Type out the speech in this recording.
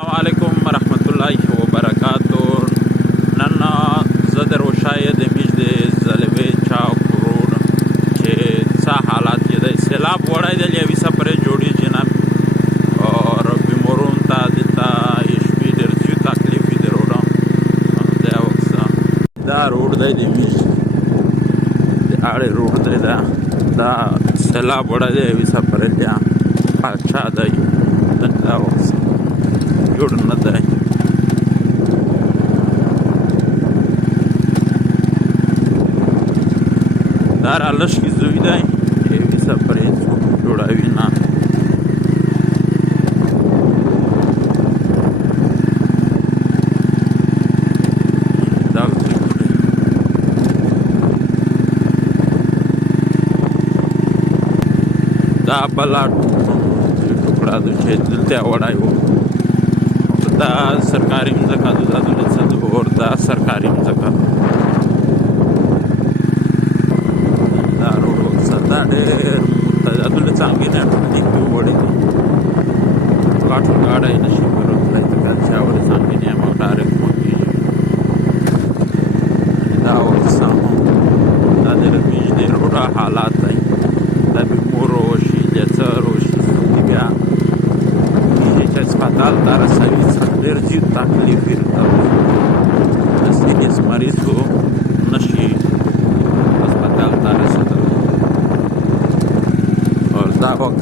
السلام علیکم ورحمت الله وبرکاتو. نن زه در شاید میش د زلوی چاک روډ چې څه حالات یې دی سیلاب وړی دی یوې سفرې جوړې جناب اور بیمارون ته دلته شپې ډېر زیات تکلیف دی روډه دا وخت دا روډ دی د میش د اړې روډ دی دا سیلاب وړی دی یوې سفرې بیا اچھا دی دا وخت جوړ نه دی. دا رالشکي زوی دی یوې سفرې څوک جوړوي نه. دا بله ټوکړه ده چې دلته وړی و دا سرکاري مځکه ده دا دولت صدور دا سرکاري مځکه دا روډ وکسه دا ډېر متعدد څانګې نه ټول دې کې وړی دي غاټ ګاډی نشي ورتلی ته که چا ولې څانګې نه ما ډایرکټ مکېږي دا وکسه دا د رمیج د روډه حالات دی دا بیمور وشي جسر وشي بیا اسپتال ته رسوي ډېر زیات تکلیف یې د سیریس مریض و نشي اسپتال ته رسېدلی او دا وخت